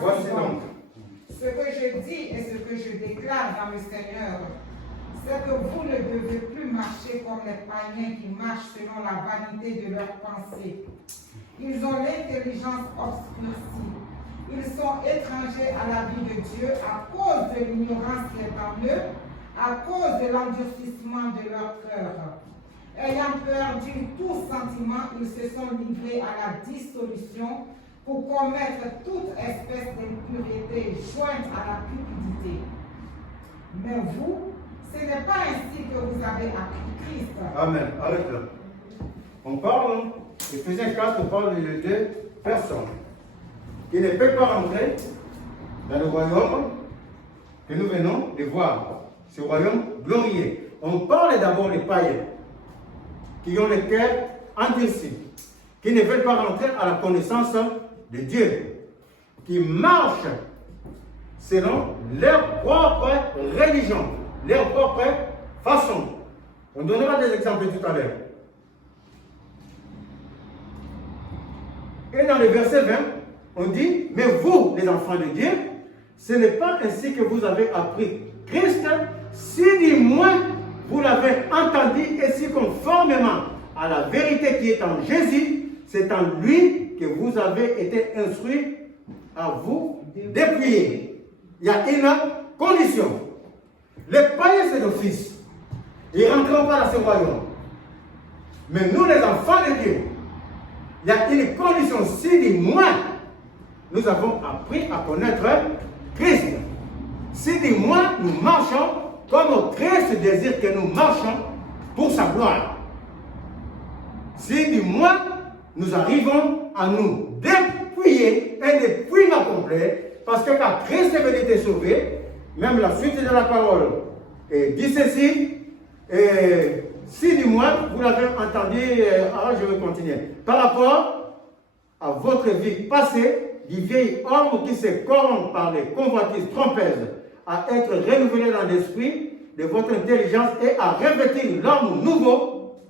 Voici donc ce que je dis et ce que je déclare dans le Seigneur, c'est que vous ne devez plus marcher comme les païens qui marchent selon la vanité de leurs pensées. Ils ont l'intelligence obscurcie. Ils sont étrangers à la vie de Dieu à cause de l'ignorance qui est en eux, à cause de l'endurcissement de leur cœur. Ayant perdu tout sentiment, ils se sont livrés à la dissolution pour commettre toute espèce d'impureté jointe à la cupidité. Mais vous, ce n'est pas ainsi que vous avez appris Christ. Amen. Arrête là. On parle, Éphésiens 4, on parle de deux personnes qui ne peuvent pas rentrer dans le royaume que nous venons de voir, ce royaume glorieux. On parle d'abord des païens qui ont le cœur endurci, qui ne veulent pas rentrer à la connaissance de Dieu, qui marchent selon leur propre religion, leur propre façon. On donnera des exemples tout à l'heure. Et dans le verset 20, on dit, mais vous, les enfants de Dieu, ce n'est pas ainsi que vous avez appris Christ, si du moins vous l'avez entendu et si conformément à la vérité qui est en Jésus, c'est en lui que vous avez été instruits à vous dépouiller. Il y a une condition. Les païens, c'est nos fils. Ils ne rentreront pas dans ce royaume. Mais nous, les enfants de Dieu, il y a une condition. Si du moins nous avons appris à connaître Christ, si du moins nous marchons comme Christ désire que nous marchons pour sa gloire, si du moins nous arrivons à nous dépouiller, un dépouillement complet, parce que quand Christ est venu te sauver, même la suite de la parole dit ceci, et si du moins vous l'avez entendu, je vais continuer, par rapport à votre vie passée, du vieil homme qui se corrompt par les convoitises trompeuses, à être renouvelé dans l'esprit de votre intelligence et à revêtir l'homme nouveau,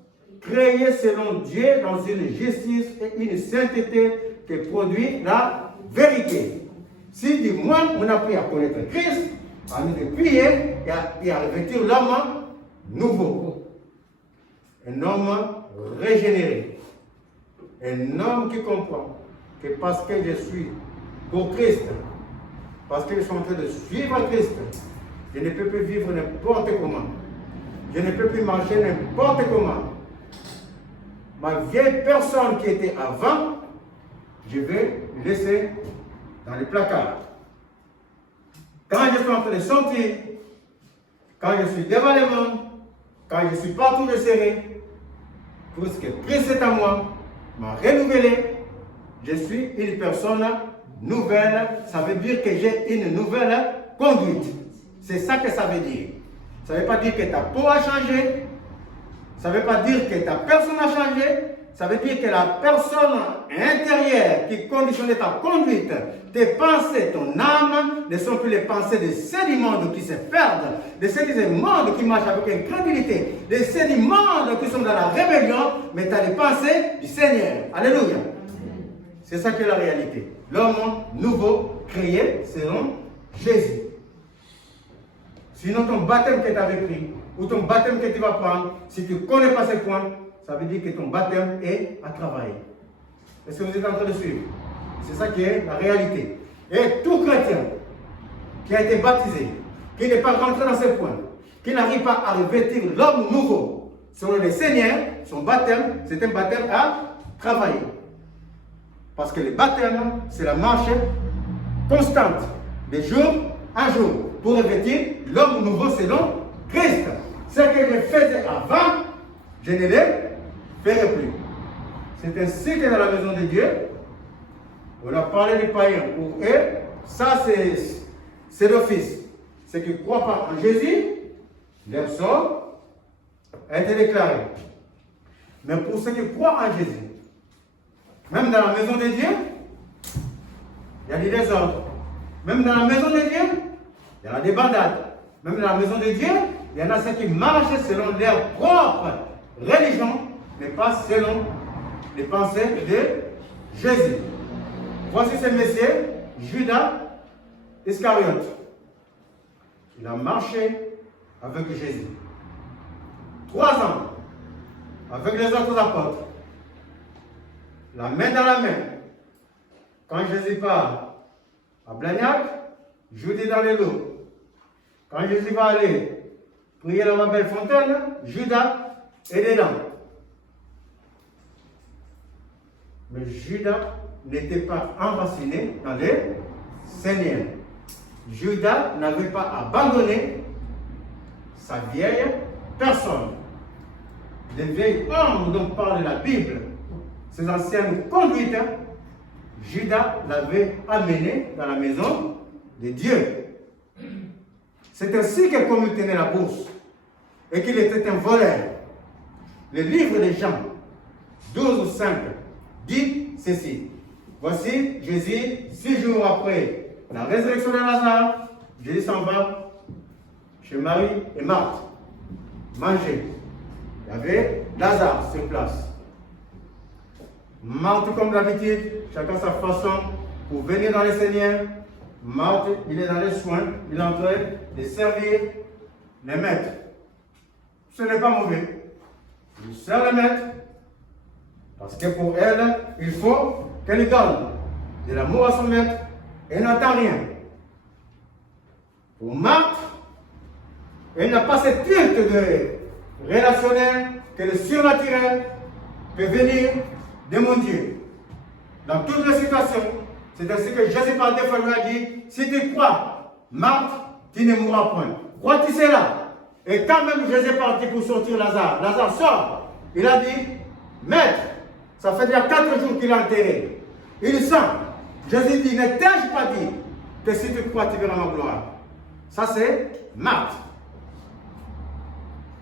créé selon Dieu dans une justice et une sainteté qui produit la vérité. Si du moins on a appris à connaître Christ, à nous dépouiller et à revêtir l'homme nouveau, un homme régénéré, un homme qui comprend que parce que je suis pour Christ, parce que je suis en train de suivre Christ, je ne peux plus vivre n'importe comment. Je ne peux plus marcher n'importe comment. Ma vieille personne qui était avant, je vais laisser dans les placards. Quand je suis en train de sentir, quand je suis devant les monde, quand je suis partout de serré, puisque Christ est à moi, m'a renouvelé, je suis une personne nouvelle, ça veut dire que j'ai une nouvelle conduite. C'est ça que ça veut dire. Ça ne veut pas dire que ta peau a changé, ça ne veut pas dire que ta personne a changé, ça veut dire que la personne intérieure qui conditionne ta conduite, tes pensées, ton âme, ne sont plus les pensées de ceux du monde qui se perdent, de ceux du monde qui marchent avec incrédulité, de ceux du monde qui sont dans la rébellion, mais tu as les pensées du Seigneur. Alléluia. C'est ça qui est la réalité. L'homme nouveau créé selon Jésus. Sinon ton baptême que tu avais pris, ou ton baptême que tu vas prendre, si tu ne connais pas ces points, ça veut dire que ton baptême est à travailler. Est-ce que vous êtes en train de suivre? C'est ça qui est la réalité. Et tout chrétien qui a été baptisé, qui n'est pas rentré dans ces points, qui n'arrive pas à revêtir l'homme nouveau, selon le Seigneur, son baptême, c'est un baptême à travailler. Parce que le baptême, c'est la marche constante, de jour en jour, pour revêtir l'homme nouveau selon Christ. Ce que je faisais avant, je ne le ferai plus. C'est ainsi que dans la maison de Dieu, on a parlé des païens. Pour eux, ça c'est l'office. Ceux qui ne croient pas en Jésus, leur sort a été déclaré. Mais pour ceux qui croient en Jésus, même dans la maison de Dieu, il y a des désordres. Même dans la maison de Dieu, il y en a des bandades. Même dans la maison de Dieu, il y en a ceux qui marchent selon leur propre religion, mais pas selon les pensées de Jésus. Voici ce monsieur Judas Iscariote. Il a marché avec Jésus. 3 ans avec les autres apôtres. La main dans la main. Quand Jésus part à Blagnac, Judas dans les lots. Quand Jésus va aller prier dans la belle fontaine, Judas est dedans. Mais Judas n'était pas enraciné dans les Seigneurs. Judas n'avait pas abandonné sa vieille personne. Les vieils hommes dont parle la Bible, ces anciennes conduites, Judas l'avait amené dans la maison de Dieu. C'est ainsi que comme il tenait la bourse et qu'il était un voleur. Le livre de Jean 12:5 dit ceci. Voici Jésus, 6 jours après la résurrection de Lazare, Jésus s'en va chez Marie et Marthe manger. Il y avait Lazare sur place. Marthe, comme d'habitude, chacun sa façon pour venir dans les Seigneurs. Marthe, il est dans les soins, il est en train de servir les maîtres. Ce n'est pas mauvais. Il sert les maîtres parce que pour elle, il faut qu'elle donne de l'amour à son maître et n'attend rien. Pour Marthe, elle n'a pas cette culte de relationnel que le surnaturel peut venir de mon Dieu. Dans toutes les situations, c'est ainsi que Jésus par deux fois lui a dit, si tu crois, Marthe, tu ne mourras point. Crois-tu cela? Et quand même Jésus est parti pour sortir Lazare, Lazare sort. Il a dit, maître, ça fait déjà 4 jours qu'il est enterré. Il sent. Jésus dit, ne t'ai-je pas dit que si tu crois, tu verras ma gloire. Ça c'est Marthe.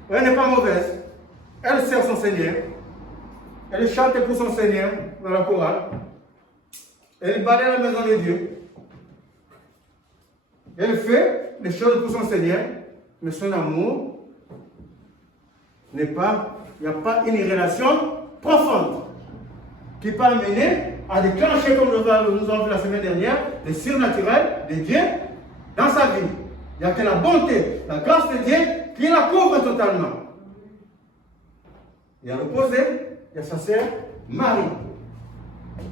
Elle n'est pas mauvaise. Elle sert son Seigneur. Elle chante pour son Seigneur dans la chorale. Elle balaye la maison de Dieu. Elle fait les choses pour son Seigneur, mais son amour n'est pas, il n'y a pas une relation profonde qui peut amener à déclencher, comme nous avons vu la semaine dernière, le surnaturel de Dieu dans sa vie. Il n'y a que la bonté, la grâce de Dieu qui la couvre totalement. Et à l'opposé, il y a sa sœur Marie.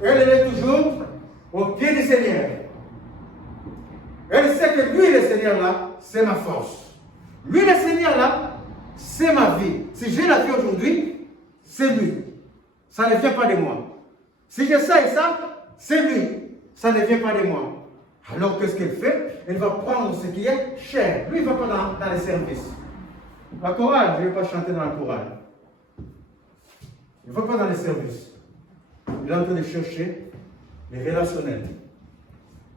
Elle est toujours au pied du Seigneur. Elle sait que lui, le Seigneur là, c'est ma force. Lui, le Seigneur là, c'est ma vie. Si j'ai la vie aujourd'hui, c'est lui. Ça ne vient pas de moi. Si j'ai ça et ça, c'est lui. Ça ne vient pas de moi. Alors qu'est-ce qu'elle fait? Elle va prendre ce qui est cher. Lui, il ne va pas dans les services. La chorale, je ne vais pas chanter dans la chorale. Il ne va pas dans les services. Il est en train de chercher les relationnels.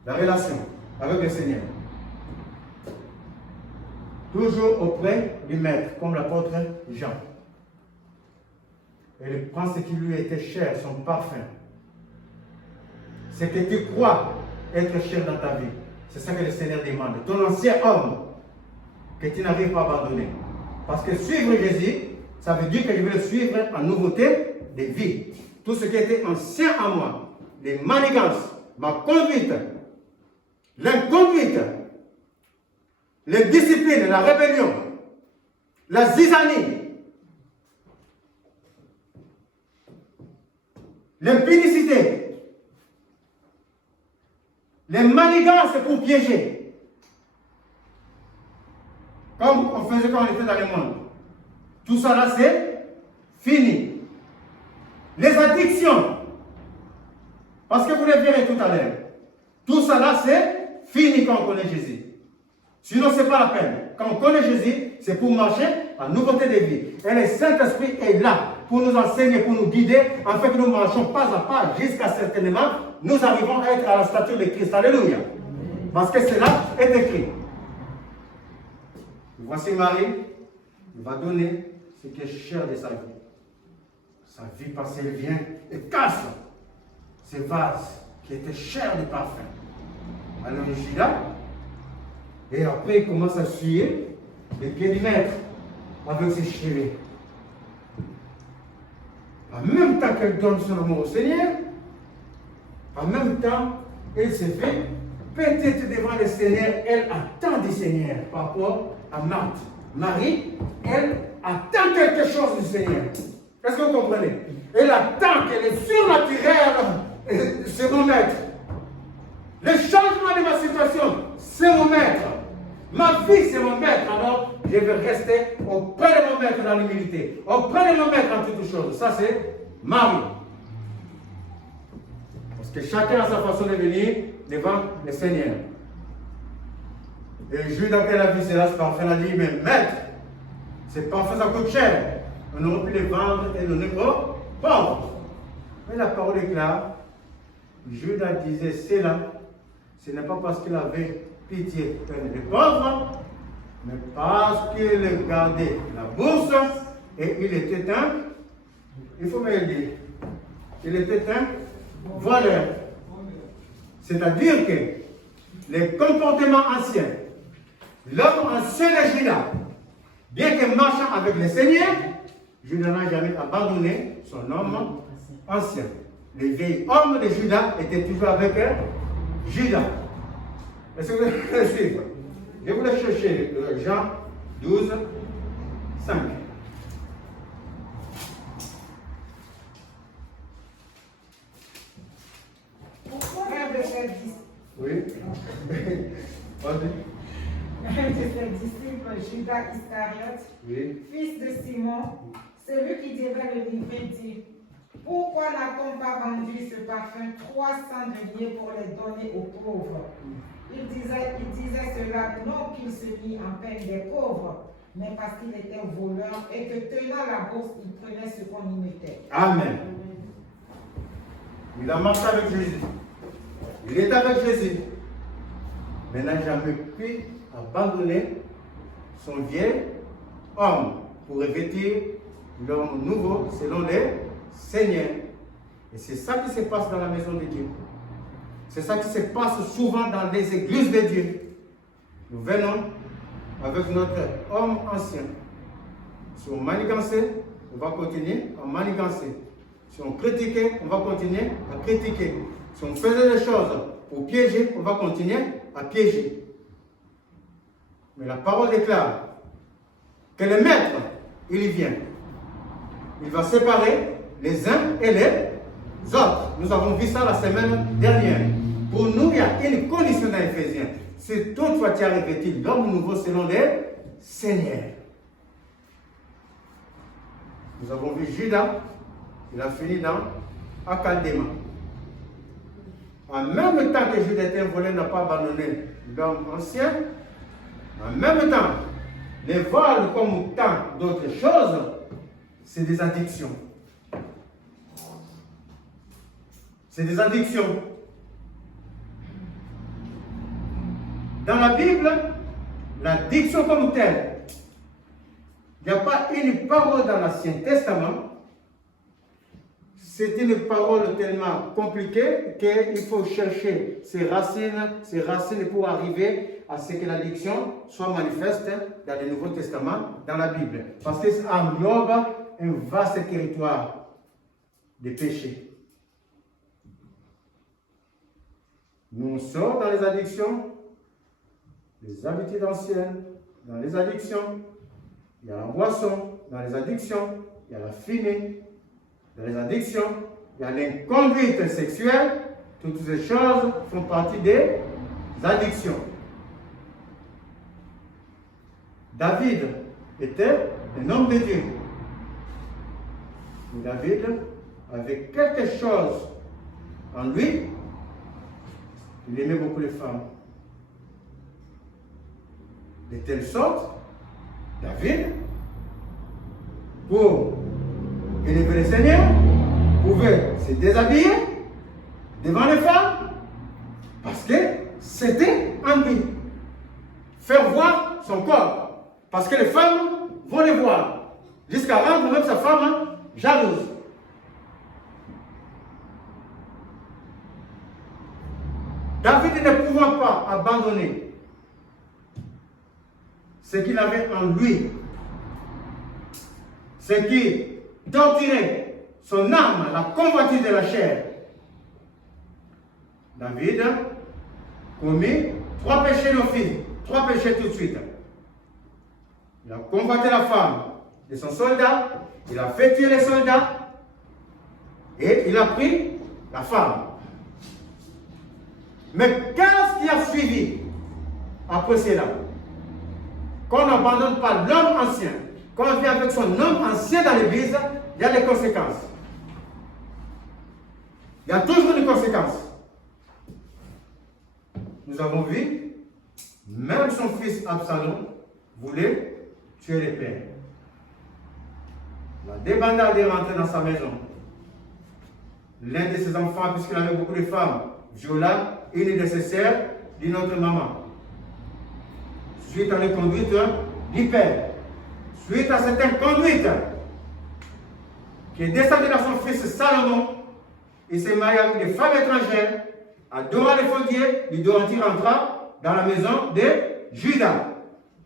La relation avec le Seigneur. Toujours auprès du Maître, comme l'apôtre Jean. Elle prend ce qui lui était cher, son parfum. Ce que tu crois être cher dans ta vie. C'est ça que le Seigneur demande. Ton ancien homme, que tu n'arrives pas à abandonner. Parce que suivre Jésus, ça veut dire que je vais le suivre en nouveauté de vie. Tout ce qui était ancien à moi, les manigances, ma conduite, l'inconduite, les disciplines, la rébellion, la zizanie, l'impudicité, les manigances pour piéger, comme on faisait quand on était dans le monde. Tout ça là, c'est fini. Les addictions, parce que vous les verrez tout à l'heure, tout ça là, c'est fini quand on connaît Jésus. Sinon, ce n'est pas la peine. Quand on connaît Jésus, c'est pour marcher en nouveauté de vie. Et le Saint-Esprit est là pour nous enseigner, pour nous guider, afin que nous marchons pas à pas jusqu'à certainement, nous arrivons à être à la stature de Christ. Alléluia. Parce que cela est écrit. Voici Marie, il va donner ce qui est cher de sa vie. Sa vie passée, elle vient et casse ces vases qui étaient chers de parfum. Alors il est là, et après il commence à suer les pieds du Maître avec ses cheveux. En même temps qu'elle donne son amour au Seigneur, en même temps, elle se fait peut-être devant le Seigneur, elle attend du Seigneur par rapport à Marthe. Marie, elle attend quelque chose du Seigneur. Est-ce que vous comprenez? Elle attend que le surnaturel se remettre. Le changement de ma situation, c'est mon maître. Ma vie, c'est mon maître. Alors, je vais rester auprès de mon maître dans l'humilité. Auprès de mon maître en toutes choses. Ça, c'est Marie. Parce que chacun a sa façon de venir devant le Seigneur. Et Judas, qui a vu cela, c'est parfait, il a dit, mais maître, c'est parfait, ça coûte cher. On aurait pu les vendre et donner aux pauvres. Mais la parole est claire. Judas disait cela, ce n'est pas parce qu'il avait pitié des pauvres, mais parce qu'il gardait la bourse et il était un, il faut me le dire, il était un voleur. C'est-à-dire que les comportements anciens, l'homme ancien de Judas, bien que marchant avec le Seigneur, Judas n'a jamais abandonné son homme ancien. Les vieils hommes de Judas étaient toujours avec Judas. Est-ce que vous voulez suivre? Je voulais chercher Jean 12, 5. Pourquoi un de ses disciples, Oui. Vas-y. un de ses disciples, Judas Iscariote, Oui. fils de Simon, celui qui devait le livrer, dit: pourquoi n'a-t-on pas vendu ce parfum 300 deniers pour les donner aux pauvres? Il disait cela non qu'il se mit en peine des pauvres, mais parce qu'il était voleur et que tenant la bourse, il prenait ce qu'on y mettait. Amen. Il a marché avec Jésus. Il est avec Jésus. Mais n'a jamais pu abandonner son vieil homme pour revêtir l'homme nouveau selon les Seigneurs. Et c'est ça qui se passe dans la maison de Dieu. C'est ça qui se passe souvent dans les églises de Dieu. Nous venons avec notre homme ancien. Si on manigançait, on va continuer à manigancer. Si on critiquait, on va continuer à critiquer. Si on faisait des choses pour piéger, on va continuer à piéger. Mais la parole déclare que le maître, il vient. Il va séparer les uns et les autres. Nous avons vu ça la semaine dernière. Pour nous, il y a une condition dans Éphésiens. Si toutefois tu as revêtu l'homme nouveau selon les Seigneurs. Nous avons vu Judas, il a fini dans Akaldéma. En même temps que Judas était volé, n'a pas abandonné l'homme ancien. En même temps, les vols comme tant d'autres choses, c'est des addictions. C'est des addictions. Dans la Bible, l'addiction comme telle, il n'y a pas une parole dans l'Ancien Testament. C'est une parole tellement compliquée qu'il faut chercher ses racines pour arriver à ce que l'addiction soit manifeste dans le Nouveau Testament, dans la Bible. Parce que ça englobe un vaste territoire de péché. Nous sommes dans les addictions, les habitudes anciennes, dans les addictions, il y a la boisson, dans les addictions, il y a la fumée, dans les addictions, il y a l'inconduite sexuelle, toutes ces choses font partie des addictions. David était un homme de Dieu. Mais David avait quelque chose en lui, il aimait beaucoup les femmes. De telle sorte, David, pour élever le Seigneur, pouvait se déshabiller devant les femmes parce que c'était en lui. Faire voir son corps. Parce que les femmes vont le voir. Jusqu'à rendre même sa femme jalouse. David ne pouvant pas abandonner ce qu'il avait en lui, ce qui torturait son âme, la convoitise de la chair. David commis 3 péchés d'office, 3 péchés tout de suite. Il a convoité la femme de son soldat, il a fait tuer les soldats et il a pris la femme. Mais qu'est-ce qui a suivi après cela? Qu'on n'abandonne pas l'homme ancien, qu'on vient avec son homme ancien dans l'église, il y a des conséquences. Il y a toujours des conséquences. Nous avons vu, même son fils Absalom voulait tuer les pères. La débandade est rentrée dans sa maison. L'un de ses enfants, puisqu'il avait beaucoup de femmes, viola une de ses sœurs d'une autre maman. Suite à la conduite du père, suite à cette conduite qui est descendue dans son fils Salomon, il s'est marié avec des femmes étrangères, adora les faux dieux, l'idolâtrie rentra dans la maison de Juda.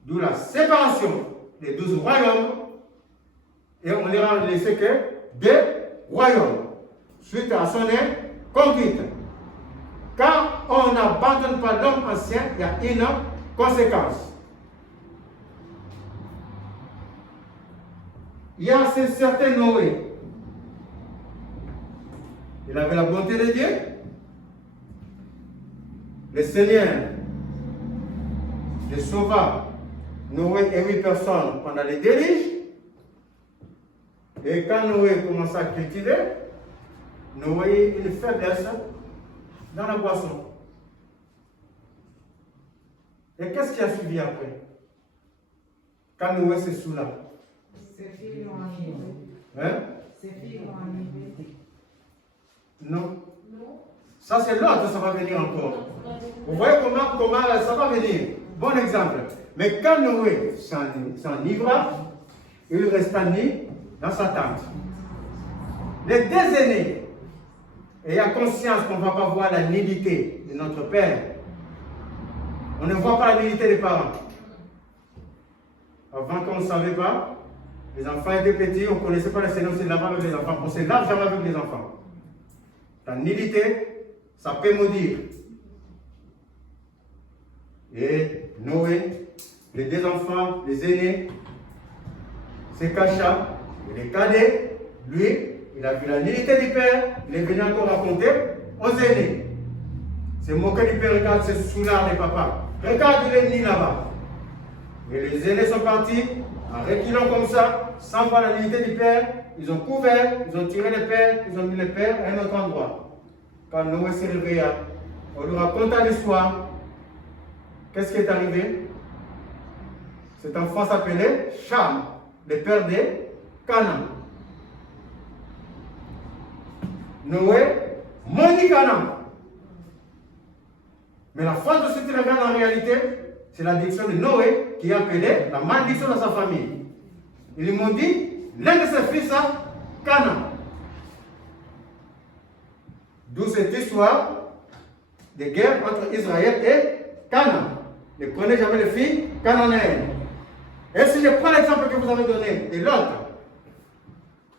D'où la séparation des 12 royaumes, et on n'ira laissé que 2 royaumes, suite à son conduite. Quand on n'abandonne pas l'homme ancien, il y a une conséquence. Il y a ce certain Noé. Il avait la bonté de Dieu. Le Seigneur le sauva, Noé et 8 personnes pendant les déluges. Et quand Noé commença à cultiver, Noé a une faiblesse dans la boisson. Et qu'est-ce qui a suivi après? Quand Noé se soula. Ses filles l'ont enlevé. Hein? Ses filles l'ont enlevé. Non. Ça c'est l'autre, ça va venir encore. Vous voyez comment ça va venir. Bon exemple. Mais quand Noé s'enivra, il resta nu dans sa tente. Les 2 aînés, ayant conscience qu'on ne va pas voir la nudité de notre père, on ne voit pas la nudité des parents. Avant qu'on ne savait pas, les enfants étaient petits, on ne connaissait pas le Seigneur, on se lavait avec les enfants. On se lave jamais avec les enfants. La nudité, ça peut maudire. Et Noé, les 2 enfants, les aînés, se cacha. Et les cadets, lui, il a vu la nudité du père, il est venu encore raconter aux aînés. C'est moqué du père, regarde ce soulard de papa. Regarde, il est ni là-bas. Et les aînés sont partis, en reculant comme ça, sans voir la nudité du père. Ils ont couvert, ils ont tiré le père, ils ont mis le père à un autre endroit. Quand Noé s'est réveillé, on lui raconta l'histoire. Qu'est-ce qui est arrivé? Cet enfant s'appelait Cham, le père de Canaan. Noé maudit Canaan. Mais la faute de cette révèle en réalité, c'est la diction de Noé qui appelait la malédiction de sa famille. Il maudit l'un de ses fils à Canaan. D'où cette histoire de guerre entre Israël et Canaan. Ne prenez jamais les filles cananéennes. Et si je prends l'exemple que vous avez donné de l'autre,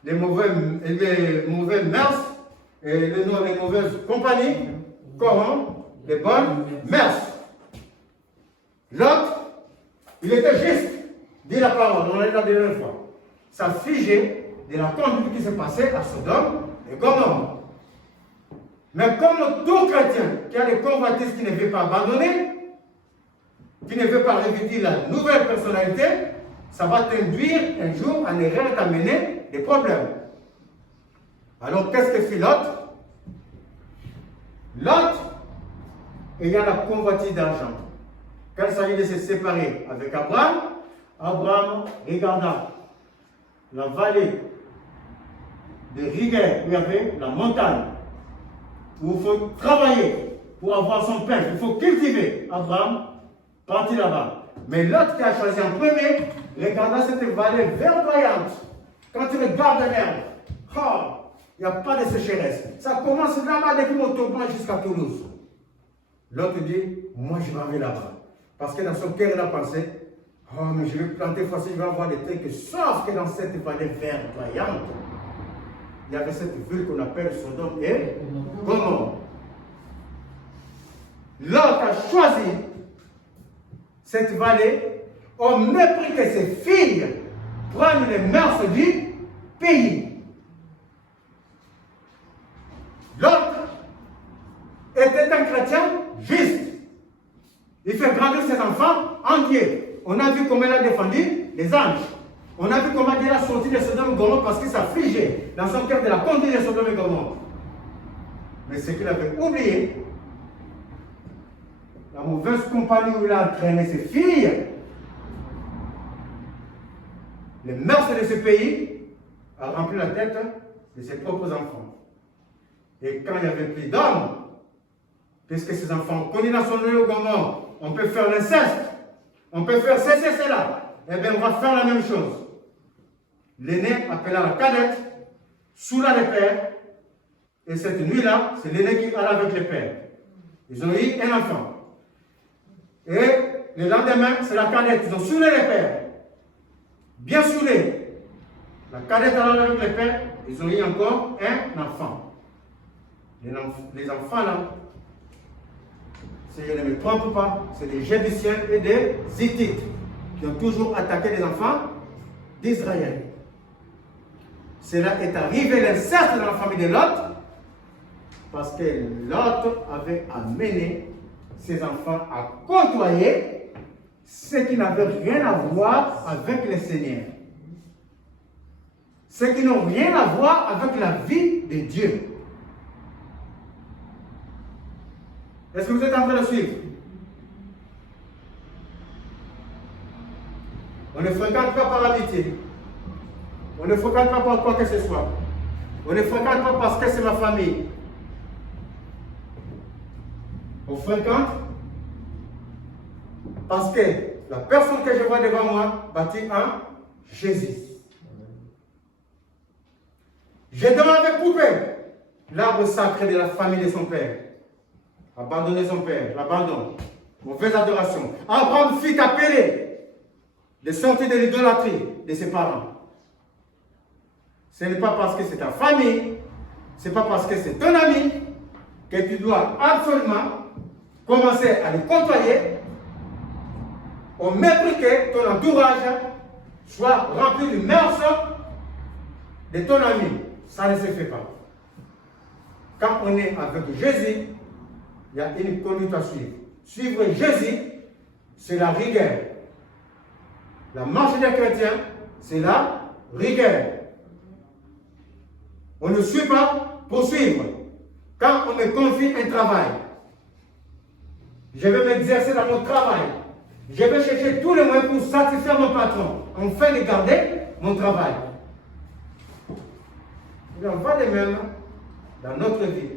les mauvais mœurs et les mauvaises compagnies corrompent les bonnes mœurs. L'autre, il était juste, dit la parole, on l'a dit la dernière fois. Ça figeait de la conduite qui s'est passée à Sodome et Gomorrhe. Mais comme tout chrétien qui a des convoitises qui ne veut pas abandonner, qui ne veut pas revêtir la nouvelle personnalité, ça va t'induire un jour en erreur et t'amener des problèmes. Alors qu'est-ce que fait l'autre? L'autre, ayant la convoitise d'argent, quand il s'agit de se séparer avec Abraham, Abraham regarda la vallée de rigueur où il y avait la montagne, où il faut travailler pour avoir son pain, il faut cultiver. Abraham partit là-bas. Mais l'autre qui a choisi en premier, regarda cette vallée verdoyante. Quand tu regardes l'herbe, il n'y a pas de sécheresse. Ça commence là-bas depuis Montauban jusqu'à Toulouse. L'autre dit, moi je vais aller là-bas. Parce que dans son cœur, il a pensé, oh mais je vais planter facile, je vais avoir des trucs. Sauf que dans cette vallée verdoyante, il y avait cette ville qu'on appelle Sodome et Gomorrhe. Lot a choisi cette vallée au mépris que ses filles prennent les mœurs du pays. L'autre était un chrétien juste. Il fait grandir ses enfants en Dieu. On a vu comment il a défendu les anges. On a vu comment il a sorti de Sodome et Gomorrhe parce qu'il s'affligeait dans son cœur de la conduite de Sodome et Gomorre. Mais ce qu'il avait oublié, la mauvaise compagnie où il a entraîné ses filles, les mœurs de ce pays a rempli la tête de ses propres enfants. Et quand il n'y avait plus d'hommes, puisque ces enfants ont connu dans son lieu au Gomorre, on peut faire l'inceste, on peut faire ceci, cela, eh bien on va faire la même chose. L'aîné appela la cadette, soula les pères, et cette nuit-là, c'est l'aîné qui alla avec les pères. Ils ont eu un enfant. Et le lendemain, c'est la cadette, ils ont saoulé les pères. Bien saoulé. La cadette alla avec les pères, ils ont eu encore un enfant. Les enfants là, si je ne me trompe pas, c'est des Jébusiens et des Hittites qui ont toujours attaqué les enfants d'Israël. Cela est arrivé l'inceste dans la famille de Lot parce que Lot avait amené ses enfants à côtoyer ceux qui n'avaient rien à voir avec le Seigneur. Ceux qui n'ont rien à voir avec la vie de Dieu. Est-ce que vous êtes en train de suivre? On ne fréquente pas par amitié. On ne fréquente pas par quoi que ce soit. On ne fréquente pas parce que c'est ma famille. On fréquente parce que la personne que je vois devant moi bâtit en Jésus. J'ai devant avec poupée l'arbre sacré de la famille de son père. Abandonner son père, l'abandon, mauvaise adoration. Abraham fut appelé de sortir de l'idolâtrie de ses parents. Ce n'est pas parce que c'est ta famille, ce n'est pas parce que c'est ton ami que tu dois absolument commencer à le côtoyer au mépris que ton entourage soit rempli de mœurs de ton ami. Ça ne se fait pas. Quand on est avec Jésus, il y a une conduite à suivre. Suivre Jésus, c'est la rigueur. La marche des chrétiens, c'est la rigueur. On ne suit pas pour suivre. Quand on me confie un travail, je vais m'exercer dans mon travail. Je vais chercher tous les moyens pour satisfaire mon patron, afin de garder mon travail. Il en va de même dans notre vie.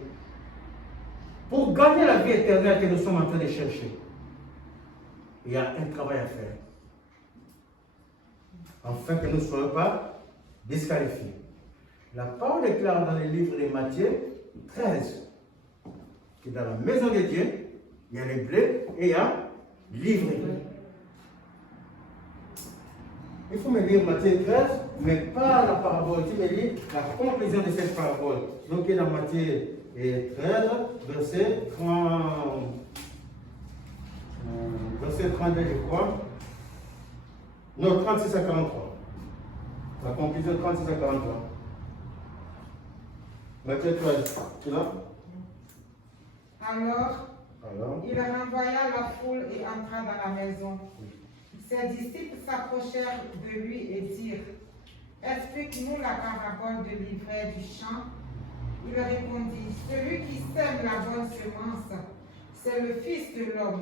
Pour gagner la vie éternelle que nous sommes en train de chercher, il y a un travail à faire. Afin que nous ne soyons pas disqualifiés. La parole est claire dans le livre de Matthieu 13. Que dans la maison de Dieu, il y a les blés et il y a l'ivraie. Il faut me lire Matthieu 13, mais pas la parabole. Tu me lis la conclusion de cette parabole. Donc, il y a dans Matthieu 13, verset 32, je crois. Non, 36 à 43. La conclusion 36 à 43. Matthieu 13, tu l'as? Alors, il renvoya la foule et entra dans la maison. Ses disciples s'approchèrent de lui et dirent: Explique-nous la parabole de l'ivraie du champ. Il répondit: Celui qui sème la bonne semence, c'est le Fils de l'homme.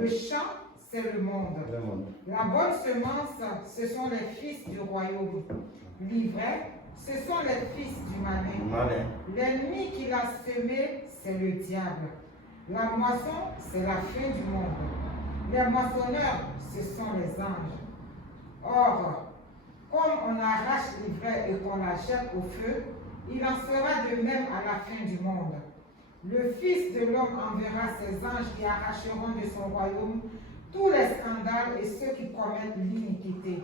Le champ, c'est le monde. La bonne semence, ce sont les fils du royaume. L'ivraie, ce sont les fils du malin. L'ennemi qui l'a semé, c'est le diable. La moisson, c'est la fin du monde. Les moissonneurs, ce sont les anges. Or, comme on arrache l'ivraie et qu'on la jette au feu, il en sera de même à la fin du monde. Le Fils de l'homme enverra ses anges qui arracheront de son royaume tous les scandales et ceux qui commettent l'iniquité.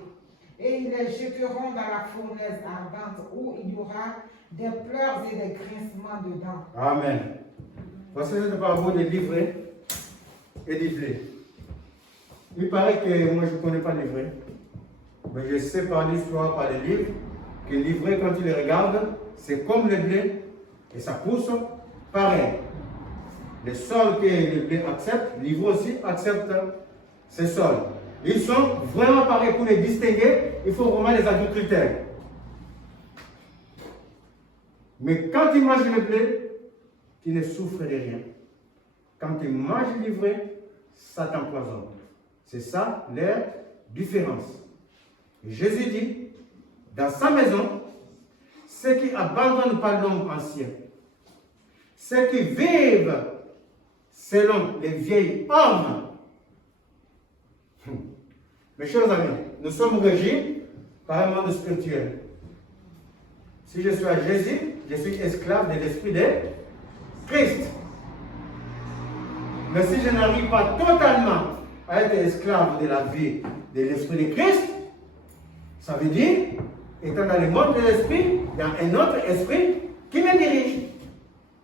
Et ils les jeteront dans la fournaise ardente où il y aura des pleurs et des grincements dedans. Amen. Voici cette parabole de l'ivraie. et du blé. Il paraît que moi je ne connais pas l'ivraie. Mais je sais par l'histoire, par les livres, que l'ivraie, quand tu le regardes, c'est comme le blé et ça pousse pareil. Les sols que le blé accepte, l'ivraie aussi accepte ces sols. Ils sont vraiment pareils. Pour les distinguer, il faut vraiment les agriculteurs. Mais quand tu manges le blé, tu ne souffres de rien. Quand tu manges l'ivraie, ça t'empoisonne. C'est ça leur différence. Et Jésus dit, dans sa maison, ceux qui abandonnent pas l'homme ancien, ceux qui vivent selon les vieils hommes. Mes chers amis, nous sommes régis par un monde spirituel. Si je suis à Jésus, je suis esclave de l'esprit de Christ. Mais si je n'arrive pas totalement à être esclave de la vie de l'esprit de Christ, ça veut dire, étant dans le monde de l'esprit, il y a un autre esprit qui me dirige.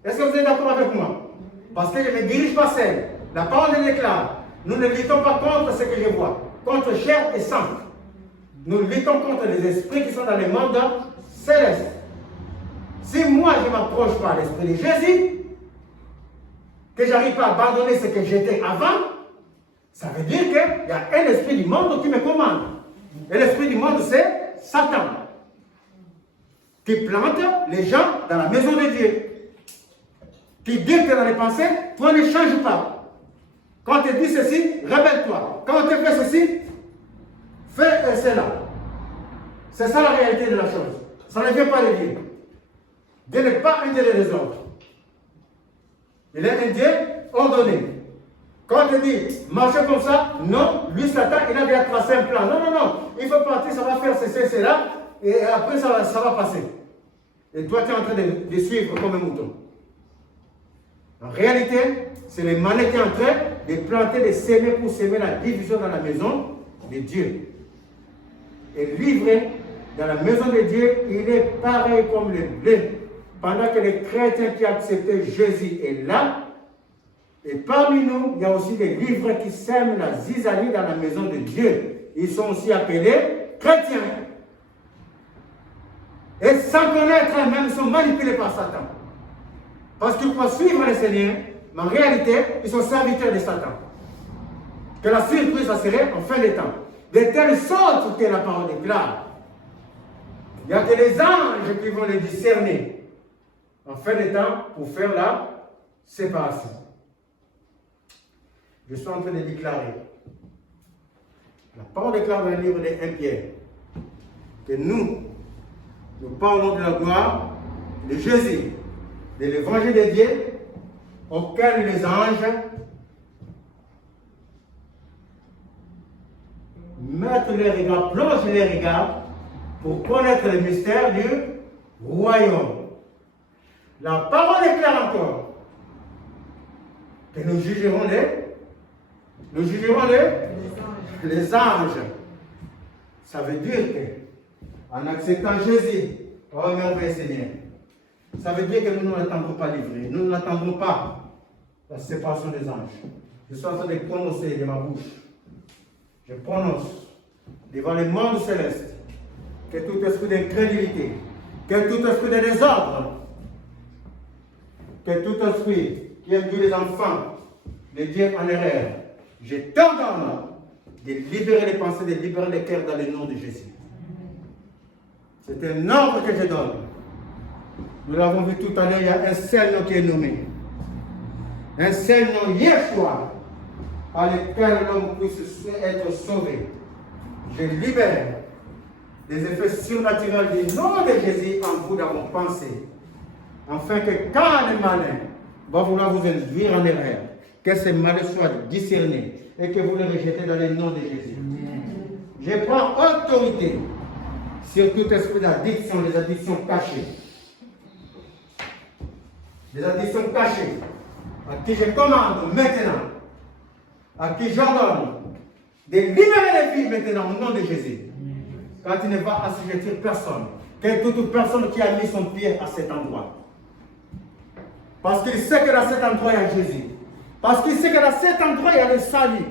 Est-ce que vous êtes d'accord avec moi? Parce que je ne me dirige pas seul. La parole le déclare. Nous ne luttons pas contre ce que je vois, contre chair et sang. Nous luttons contre les esprits qui sont dans le monde céleste. Si moi je ne m'approche pas de l'esprit de Jésus, que je n'arrive pas à abandonner ce que j'étais avant, ça veut dire qu'il y a un esprit du monde qui me commande. Et l'esprit du monde, c'est Satan, qui plante les gens dans la maison de Dieu, qui dicte dans les pensées, toi ne change pas. Quand on te dit ceci, rebelle-toi. Quand on te fait ceci, fais cela. C'est ça la réalité de la chose. Ça ne vient pas de Dieu. Dieu n'est pas un Dieu des ordres. Il est un Dieu ordonné. Quand on te dit, marchez comme ça, non, lui, Satan, il a déjà tracé un plan. Non, non, non, il faut partir, ça va faire ceci, cela, et après ça va passer. Et toi, tu es en train de suivre comme un mouton. En réalité, c'est le malin qui est en train de planter, de s'aimer pour s'aimer la division dans la maison de Dieu. Et l'ivraie, dans la maison de Dieu, il est pareil comme le blé. Pendant que les chrétiens qui acceptaient Jésus est là, et parmi nous, il y a aussi des livres qui sèment la zizanie dans la maison de Dieu. Ils sont aussi appelés chrétiens. Et sans connaître même, ils sont manipulés par Satan. Parce qu'ils croient suivre le Seigneur, mais en réalité, ils sont serviteurs de Satan. Que la surprise, ça serait en fin de temps. De telle sorte que la parole déclare. Il n'y a que les anges qui vont les discerner en fin de temps pour faire la séparation. Je suis en train de déclarer. La parole déclare dans le livre de 1 Pierre que nous parlons de la gloire de Jésus, de l'évangile de Dieu, auquel les anges mettent les regards, plongent les regards pour connaître le mystère du royaume. La parole déclare encore que nous jugerons les anges. Ça veut dire que, en acceptant Jésus, oh merveilleux Seigneur, ça veut dire que nous n'attendrons pas livrés. Nous n'attendrons pas la séparation des anges. Je suis en train de prononcer de ma bouche. Je prononce devant le monde céleste que tout esprit d'incrédulité, que tout esprit de désordre, que tout esprit qui induit les enfants de Dieu en erreur, je t'ordonne de libérer les pensées, de libérer les cœurs dans le nom de Jésus. C'est un ordre que je donne. Nous l'avons vu tout à l'heure, il y a un seul nom qui est nommé. Un seul nom, Yeshua, par lequel l'homme puisse être sauvé. Je libère les effets surnaturels du nom de Jésus en vous dans vos pensées. Afin que quand le malin va vouloir vous induire en erreur, que ce malin soit discerné et que vous le rejetez dans le nom de Jésus. Je prends autorité sur tout esprit d'addiction, les addictions cachées. Les addictions cachées, à qui je commande maintenant, à qui j'ordonne de libérer les vies maintenant au nom de Jésus. Quand il ne va assujettir personne, que toute personne qui a mis son pied à cet endroit. Parce qu'il sait que dans cet endroit, il y a Jésus. Parce qu'il sait que dans cet endroit, il y a le salut.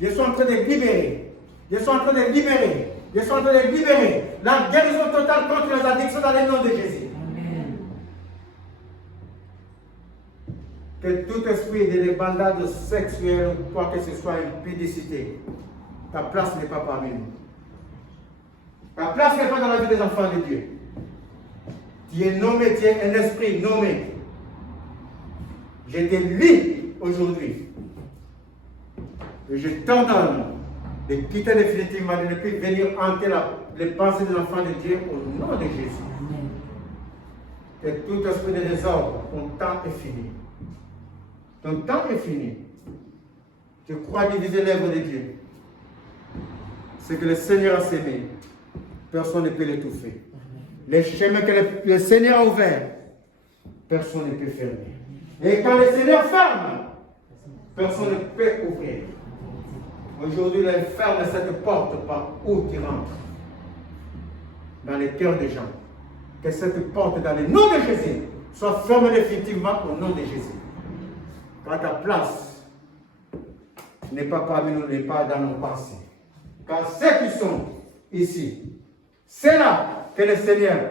Je suis en train de libérer. Je suis en train de libérer. Je suis en train de libérer la guérison totale contre les addictions dans le nom de Jésus. Amen. Que tout esprit de débandade sexuelle ou quoi que ce soit, une pédicité, ta place n'est pas parmi nous. Ta place n'est pas dans la vie des enfants de Dieu. Tu es nommé, tu es un esprit nommé. Je te lis aujourd'hui. Et je t'ordonne de quitter définitivement, de ne plus venir hanter les pensées des enfants de Dieu au nom de Jésus. Amen. Que tout esprit de désordre, ton temps est fini. Ton temps est fini. Tu crois diviser l'œuvre de Dieu. Ce que le Seigneur a sémé, personne ne peut l'étouffer. Les chemins que le Seigneur a ouverts, personne ne peut fermer. Et quand le Seigneur ferme, personne ne peut ouvrir. Aujourd'hui, il ferme cette porte par où tu rentres. Dans les cœurs des gens. Que cette porte, dans le nom de Jésus, soit fermée définitivement au nom de Jésus. Car ta place n'est pas parmi nous, n'est pas dans nos pensées. Car ceux qui sont ici, c'est là que le Seigneur